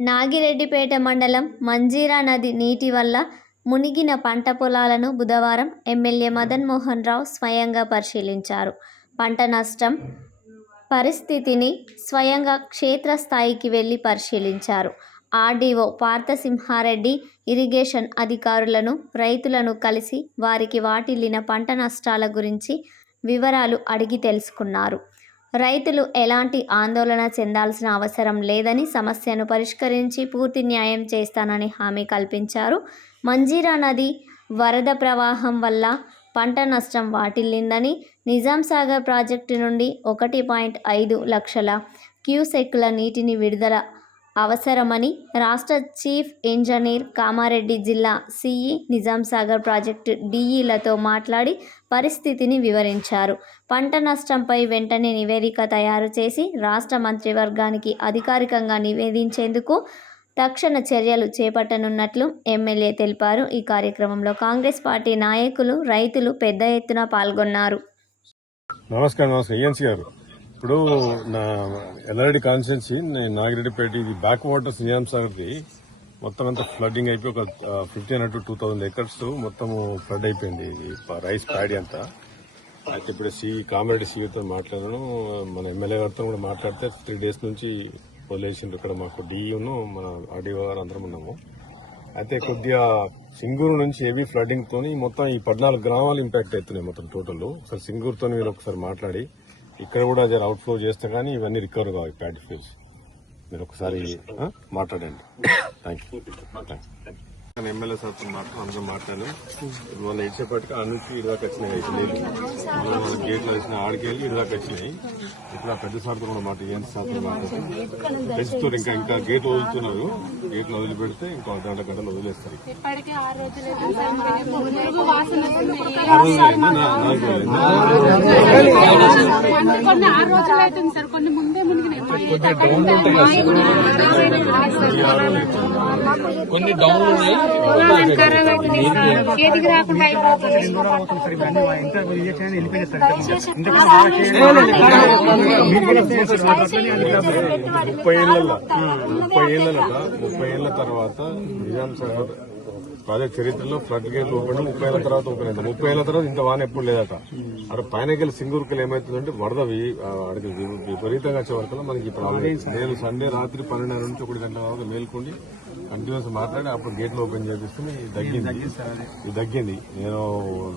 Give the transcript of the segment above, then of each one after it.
నాగిరెడ్డిపేట మండలం మంజీరా నది నీటి వల్ల మునిగిన పంట పొలాలను బుధవారం ఎమ్మెల్యే మదన్ మోహన్ రావు స్వయంగా పరిశీలించారు. పంట నష్టం పరిస్థితిని స్వయంగా క్షేత్రస్థాయికి వెళ్లి పరిశీలించారు. ఆర్డీఓ పార్థసింహారెడ్డి ఇరిగేషన్ అధికారులను, రైతులను కలిసి వారికి వాటిల్లిన పంట నష్టాల గురించి వివరాలు అడిగి తెలుసుకున్నారు. రైతులు ఎలాంటి ఆందోళన చెందాల్సిన అవసరం లేదని, సమస్యను పరిష్కరించి పూర్తి న్యాయం చేస్తానని హామీ కల్పించారు. మంజీరా నది వరద ప్రవాహం వల్ల పంట నష్టం వాటిల్లిందని, నిజాంసాగర్ ప్రాజెక్టు నుండి 1.5 లక్షల క్యూసెక్కుల నీటిని విడుదల అవసరమని రాష్ట్ర చీఫ్ ఇంజనీర్ కామారెడ్డి, జిల్లా సిఈ, నిజాంసాగర్ ప్రాజెక్టు డిఈలతో మాట్లాడి పరిస్థితిని వివరించారు. పంట నష్టంపై వెంటనే నివేదిక తయారు చేసి రాష్ట్ర మంత్రివర్గానికి అధికారికంగా నివేదించేందుకు తక్షణ చర్యలు చేపట్టనున్నట్లు ఎమ్మెల్యే తెలిపారు. ఈ కార్యక్రమంలో కాంగ్రెస్ పార్టీ నాయకులు, రైతులు పెద్ద ఎత్తున పాల్గొన్నారు. నమస్కారం ఏఎన్సీ గారు. ఇప్పుడు నా ఎల్ఆర్డి కాన్స్టిట్యున్సీ నాగిరెడ్డిపేట, ఇది బ్యాక్ వాటర్స్ నిజాంసాగర్ది మొత్తం అంతా ఫ్లడ్డింగ్ అయిపోయి ఒక 1500 to 2000 acres మొత్తం ఫ్లడ్ అయిపోయింది. రైస్ ప్యాడీ అంతా. అయితే ఇప్పుడు కామారెడ్డి సీతో మాట్లాడాను, మన ఎమ్మెల్యే గారితో కూడా మాట్లాడితే 3 days నుంచి వదిలేసిండ్రు. ఇక్కడ మాకు డిఈను, మన ఆర్డీఓ గారు అందరం ఉన్నాము. అయితే కొద్దిగా సింగూరు నుంచి హెవీ ఫ్లడ్డింగ్ తోని మొత్తం ఈ 14 గ్రామాలు ఇంపాక్ట్ అవుతున్నాయి మొత్తం టోటల్. ఒకసారి సింగూరుతో మీరు ఒకసారి మాట్లాడి ఇక్కడ కూడా జర అవుట్ ఫ్లో చేస్తే కానీ ఇవన్నీ రికవర్ కావాలి. ప్యాడీ ఫీల్డ్స్ మీరు ఒకసారి మాట్లాడండి. Thank you. ఎమ్మెల్యే సార్తో అందరం మాట్లాడాను. మన ఇచ్చేపటికి ఆ నుంచి ఇరుదాకా వచ్చినాయి నీళ్ళు. మన గేట్లో వచ్చిన ఆడికెళ్ళి ఇరుదాకా వచ్చినాయి. ఇప్పుడు ఆ పెద్ద సార్తో కూడా ఏం సార్తో మాట్లాడుతూ పెంచుతారు. ఇంకా గేట్లు వదులుతున్నారు. గేట్లు వదిలిపెడితే ఇంకో గంటలు వదిలేస్తారు. కొన్ని డౌన్ ఉన్నాయి, చేతికి రాకుండా ముప్పై ఏళ్ల తర్వాత నిజాంసాగర్ ప్రాజెక్ట్ చరిత్రలో ఫ్లడ్ గేట్లు ఓపెన్ 30 ఏళ్ల తర్వాత ఓపెన్ అయింది. 30 ఏళ్ల తర్వాత ఇంత వాన ఎప్పుడు లేదట. అక్కడ పైనకెళ్ళి సింగూరుకెళ్ళి ఏమవుతుందంటే వరద అడిగి విపరీతంగా వచ్చే వరకు మనకి ప్రాబ్లం. నేను సండే రాత్రి 12:30 నుంచి 1 గంటల వరకు మేల్కొని కంటిన్యూస్ మాట్లాడి అప్పుడు గేట్లు ఓపెన్ చేపిస్తుంది. ఇది తగ్గింది. నేను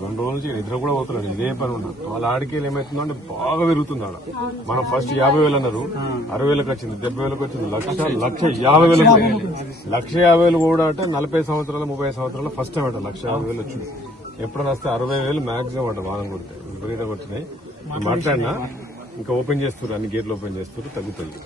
2 రోజుల నుంచి నిద్ర కూడా పోతున్నాను. ఇదే పని ఉన్నా. వాళ్ళ ఆడికేళ్ళు ఏమవుతుందంటే బాగా పెరుగుతుంది. ఆడ మనం ఫస్ట్ 50,000 అన్నారు, 60,000 వచ్చింది, 70,000 వచ్చింది, 1,50,000. 1,50,000 కూడా అంటే 40 సంవత్సరాలు 30 సంవత్సరాలు ఫస్ట్ టైం అంట 1,50,000 వచ్చింది. ఎప్పుడైనా వస్తే 60,000 మాక్సిమం అంట వానం కొడితే విపరీతంగా వచ్చినాయి. మాట్లాడినా ఇంకా ఓపెన్ చేస్తారు, అన్ని గేట్లు ఓపెన్ చేస్తారు, తగ్గుతుంది.